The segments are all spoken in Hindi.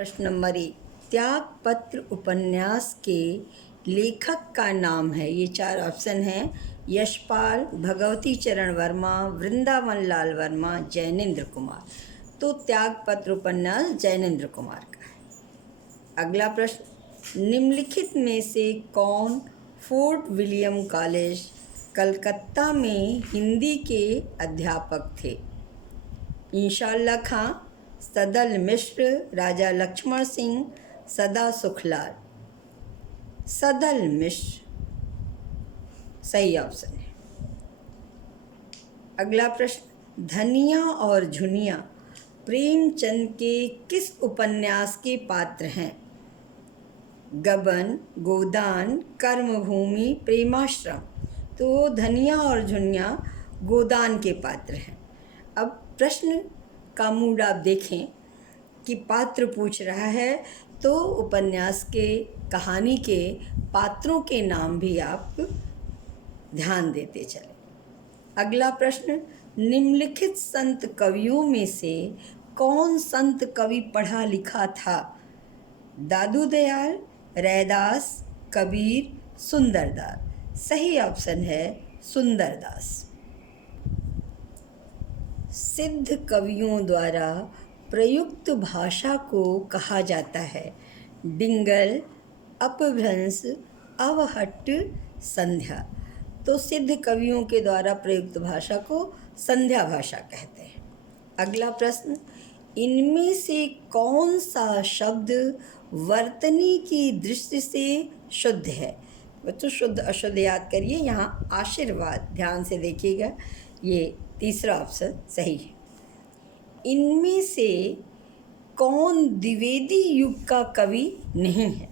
प्रश्न नंबर 1, त्याग पत्र उपन्यास के लेखक का नाम है। ये 4 ऑप्शन हैं: यशपाल, भगवती चरण वर्मा, वृंदावन लाल वर्मा, जैनेन्द्र कुमार। तो त्याग पत्र उपन्यास जैनेन्द्र कुमार का है। अगला प्रश्न, निम्नलिखित में से कौन फोर्ट विलियम कॉलेज कलकत्ता में हिंदी के अध्यापक थे? इंशाअल्लाह खां, सदल मिश्र, राजा लक्ष्मण सिंह, सदा सुखलाल। सदल मिश्र सही ऑप्शन है। अगला प्रश्न, धनिया और झुनिया प्रेमचंद के किस उपन्यास के पात्र हैं? गबन, गोदान, कर्मभूमि, प्रेमाश्रम। तो धनिया और झुनिया गोदान के पात्र हैं। अब प्रश्न का मूड आप देखें कि पात्र पूछ रहा है तो उपन्यास के कहानी के पात्रों के नाम भी आप ध्यान देते चलें। अगला प्रश्न, निम्नलिखित संत कवियों में से कौन संत कवि पढ़ा लिखा था? दादू दयाल, रैदास, कबीर, सुंदरदास। सही ऑप्शन है सुंदरदास। सिद्ध कवियों द्वारा प्रयुक्त भाषा को कहा जाता है डिंगल, अपभ्रंश, अवहट्ट, संध्या। तो सिद्ध कवियों के द्वारा प्रयुक्त भाषा को संध्या भाषा कहते हैं। अगला प्रश्न, इनमें से कौन सा शब्द वर्तनी की दृष्टि से शुद्ध है? बच्चों शुद्ध अशुद्ध याद करिए। यहाँ आशीर्वाद ध्यान से देखिएगा, ये तीसरा ऑप्शन सही है। इनमें से कौन द्विवेदी युग का कवि नहीं है?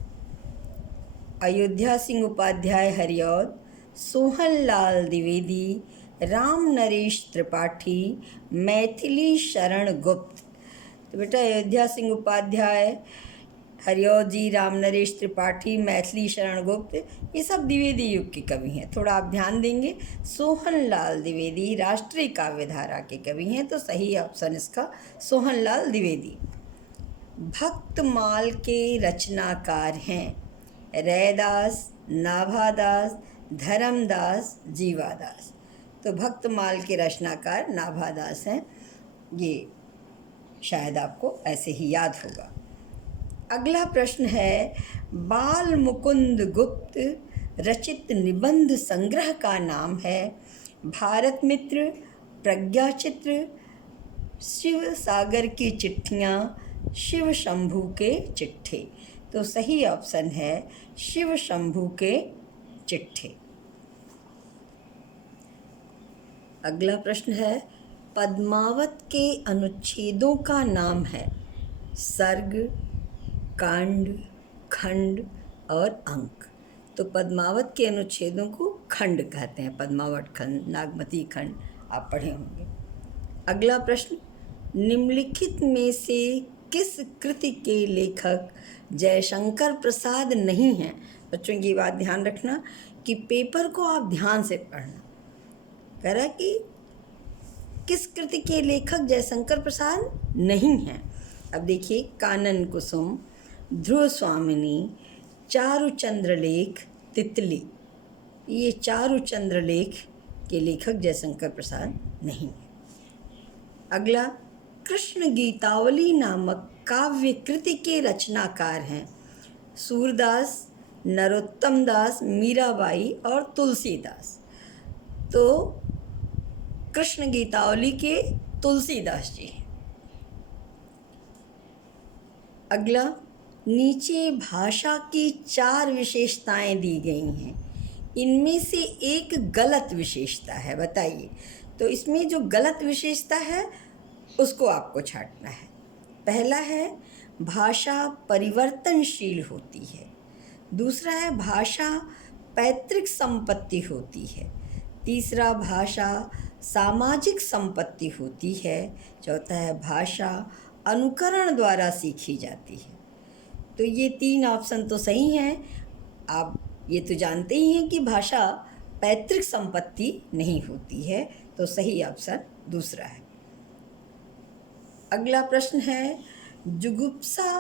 अयोध्या सिंह उपाध्याय हरिऔध, सोहनलाल द्विवेदी, राम नरेश त्रिपाठी, मैथिली शरण गुप्त। तो बेटा अयोध्या सिंह उपाध्याय, हरिऔध जी, राम नरेश त्रिपाठी, मैथिली शरण गुप्त, ये सब द्विवेदी युग के कवि हैं। थोड़ा आप ध्यान देंगे, सोहनलाल द्विवेदी राष्ट्रीय काव्यधारा के कवि हैं, तो सही ऑप्शन इसका सोहनलाल द्विवेदी। भक्तमाल के रचनाकार हैं रैदास, नाभादास, धर्मदास, जीवादास। तो भक्तमाल के रचनाकार नाभादास हैं, ये शायद आपको ऐसे ही याद होगा। अगला प्रश्न है, बाल मुकुंद गुप्त रचित निबंध संग्रह का नाम है भारत मित्र, प्रज्ञा चित्र, शिव सागर की चिट्ठियाँ, शिव शंभू के चिट्ठे। तो सही ऑप्शन है शिव शंभू के चिट्ठे। अगला प्रश्न है, पद्मावत के अनुच्छेदों का नाम है सर्ग, कांड, खंड और अंक। तो पद्मावत के अनुच्छेदों को खंड कहते हैं, पद्मावत खंड, नागमती खंड आप पढ़े होंगे। अगला प्रश्न, निम्नलिखित में से किस कृति के लेखक जयशंकर प्रसाद नहीं हैं? बच्चों ये बात ध्यान रखना कि पेपर को आप ध्यान से पढ़ना। कह रहा कि किस कृति के लेखक जयशंकर प्रसाद नहीं हैं। अब देखिए, कानन कुसुम, ध्रुव स्वामिनी, चारुचंद्र लेख, तितली, ये चारुचंद्र लेख के लेखक जयशंकर प्रसाद नहीं है। अगला, कृष्ण गीतावली नामक काव्य कृति के रचनाकार हैं सूरदास, नरोत्तम दास, मीराबाई और तुलसीदास। तो कृष्ण गीतावली के तुलसीदास जी। अगला, नीचे भाषा की 4 विशेषताएं दी गई हैं, इनमें से एक गलत विशेषता है, बताइए। तो इसमें जो गलत विशेषता है उसको आपको छांटना है। पहला है भाषा परिवर्तनशील होती है, दूसरा है भाषा पैतृक संपत्ति होती है, तीसरा भाषा सामाजिक संपत्ति होती है, चौथा है भाषा अनुकरण द्वारा सीखी जाती है। तो ये 3 ऑप्शन तो सही हैं। आप ये तो जानते ही हैं कि भाषा पैतृक संपत्ति नहीं होती है, तो सही ऑप्शन दूसरा है। अगला प्रश्न है, जुगुप्सा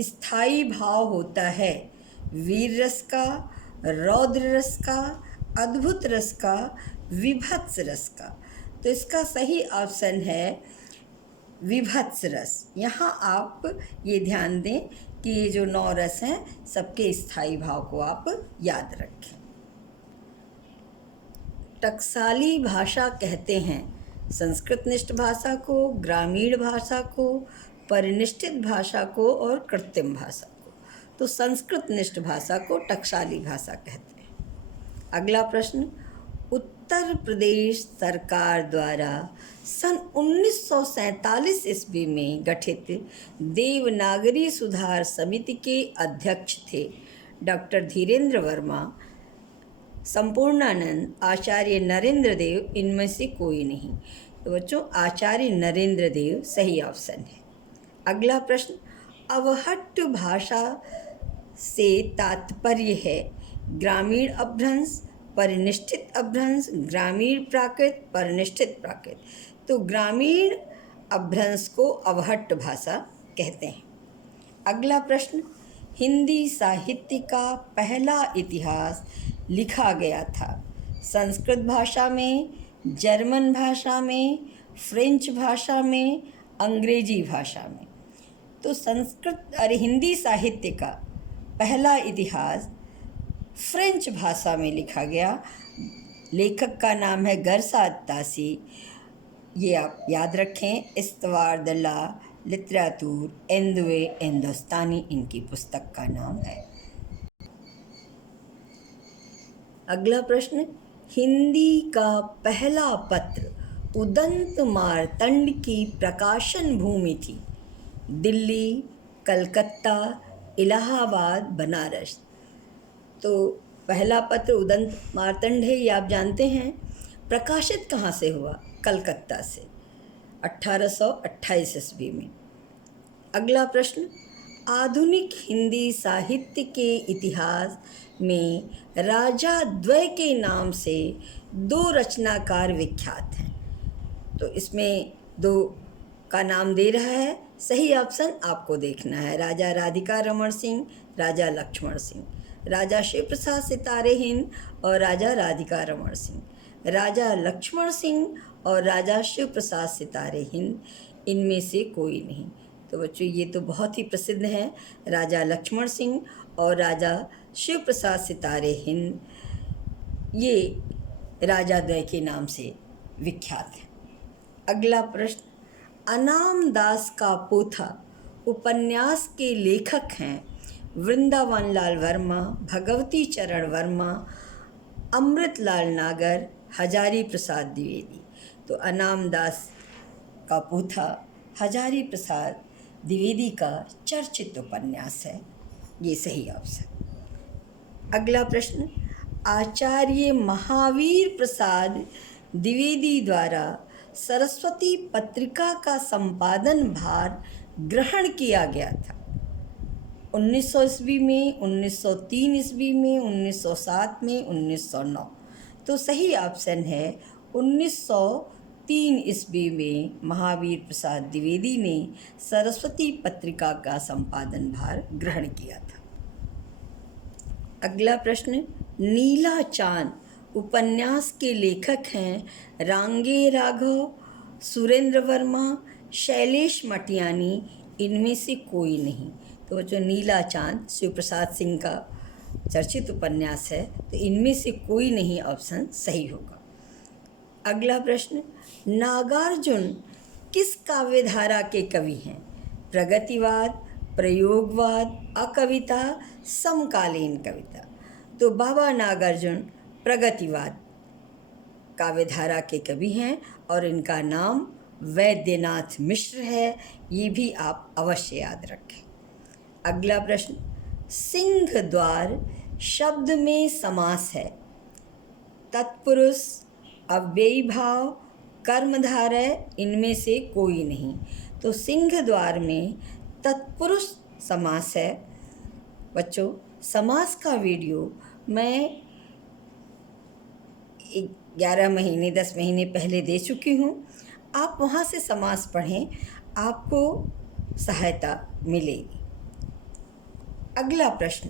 स्थायी भाव होता है वीर रस का, रौद्र रस का, अद्भुत रस का, विभत्स रस का। तो इसका सही ऑप्शन है विभत्स रस। यहाँ आप ये ध्यान दें कि ये जो 9 रस हैं सबके स्थायी भाव को आप याद रखें। टकसाली भाषा कहते हैं संस्कृतनिष्ठ भाषा को, ग्रामीण भाषा को, परिनिष्ठित भाषा को और कृत्रिम भाषा को। तो संस्कृतनिष्ठ भाषा को टकसाली भाषा कहते हैं। अगला प्रश्न, उत्तर प्रदेश सरकार द्वारा सन 1947 ईस्वी में गठित देवनागरी सुधार समिति के अध्यक्ष थे डॉक्टर धीरेन्द्र वर्मा, संपूर्णानंद, आचार्य नरेंद्र देव, इनमें से कोई नहीं। तो बच्चों आचार्य नरेंद्र देव सही ऑप्शन है। अगला प्रश्न, अवहट्ट भाषा से तात्पर्य है ग्रामीण अपभ्रंश, परिनिष्ठित अपभ्रंश, ग्रामीण प्राकृत, परिनिष्ठित प्राकृत। तो ग्रामीण अपभ्रंश को अवहट्ट भाषा कहते हैं। अगला प्रश्न, हिंदी साहित्य का पहला इतिहास लिखा गया था संस्कृत भाषा में, जर्मन भाषा में, फ्रेंच भाषा में, अंग्रेजी भाषा में। तो हिंदी साहित्य का पहला इतिहास फ्रेंच भाषा में लिखा गया। लेखक का नाम है गर्सा अत्तासी। ये आप याद रखें। इस्तवार द ला लिटरेचर एंदुए हिंदुस्तानी इनकी पुस्तक का नाम है। अगला प्रश्न, हिंदी का पहला पत्र उदंत मार्तंड की प्रकाशन भूमि थी दिल्ली, कलकत्ता, इलाहाबाद, बनारस। तो पहला पत्र उदंत मार्तंड है, ये आप जानते हैं। प्रकाशित कहाँ से हुआ? कलकत्ता से 1828 ईस्वी में। अगला प्रश्न, आधुनिक हिंदी साहित्य के इतिहास में राजा द्वय के नाम से 2 रचनाकार विख्यात हैं। तो इसमें 2 का नाम दे रहा है। सही ऑप्शन आपको देखना है। राजा राधिका रमण सिंह, राजा लक्ष्मण सिंह। राजा शिव प्रसाद सितारे हिंद और राजा राधिका रमण सिंह। राजा लक्ष्मण सिंह और राजा शिव प्रसाद सितारे हिंद, इनमें से कोई नहीं। तो बच्चों ये तो बहुत ही प्रसिद्ध हैं, राजा लक्ष्मण सिंह और राजा शिव प्रसाद सितारे हिंद, ये राजा द्वय के नाम से विख्यात है। अगला प्रश्न, अनाम दास का पोथा उपन्यास के लेखक हैं वृंदावन लाल वर्मा, भगवती चरण वर्मा, अमृतलाल नागर, हजारी प्रसाद द्विवेदी। तो अनाम दास का पोथा हजारी प्रसाद द्विवेदी का चर्चित उपन्यास है, ये सही ऑप्शन। अगला प्रश्न, आचार्य महावीर प्रसाद द्विवेदी द्वारा सरस्वती पत्रिका का संपादन भार ग्रहण किया गया था 1900 ईस्वी में, 1903 ईस्वी में, 1907 में, 1909। तो सही ऑप्शन है 1903 ईस्वी में महावीर प्रसाद द्विवेदी ने सरस्वती पत्रिका का संपादन भार ग्रहण किया था। अगला प्रश्न, नीला चांद उपन्यास के लेखक हैं रांगे राघव, सुरेंद्र वर्मा, शैलेश मटियानी, इनमें से कोई नहीं। तो बच्चों नीला चांद शिव प्रसाद सिंह का चर्चित उपन्यास है, तो इनमें से कोई नहीं ऑप्शन सही होगा। अगला प्रश्न, नागार्जुन किस काव्य धारा के कवि हैं? प्रगतिवाद, प्रयोगवाद, अकविता, समकालीन कविता। तो बाबा नागार्जुन प्रगतिवाद काव्यधारा के कवि हैं और इनका नाम वैद्यनाथ मिश्र है, ये भी आप अवश्य याद रखें। अगला प्रश्न, सिंह द्वार शब्द में समास है तत्पुरुष, अव्ययी भाव, कर्मधारय, इनमें से कोई नहीं। तो सिंह द्वार में तत्पुरुष समास है। बच्चों समास का वीडियो मैं 11 महीने 10 महीने पहले दे चुकी हूँ, आप वहाँ से समास पढ़ें, आपको सहायता मिलेगी। अगला प्रश्न,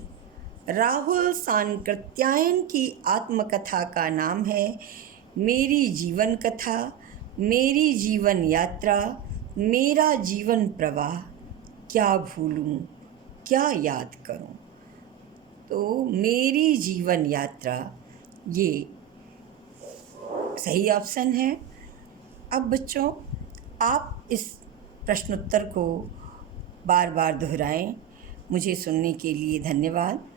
राहुल सांकृत्यायन की आत्मकथा का नाम है मेरी जीवन कथा, मेरी जीवन यात्रा, मेरा जीवन प्रवाह, क्या भूलूं, क्या याद करूं। तो मेरी जीवन यात्रा ये सही ऑप्शन है। अब बच्चों, आप इस प्रश्नोत्तर को बार बार दोहराएं। मुझे सुनने के लिए धन्यवाद।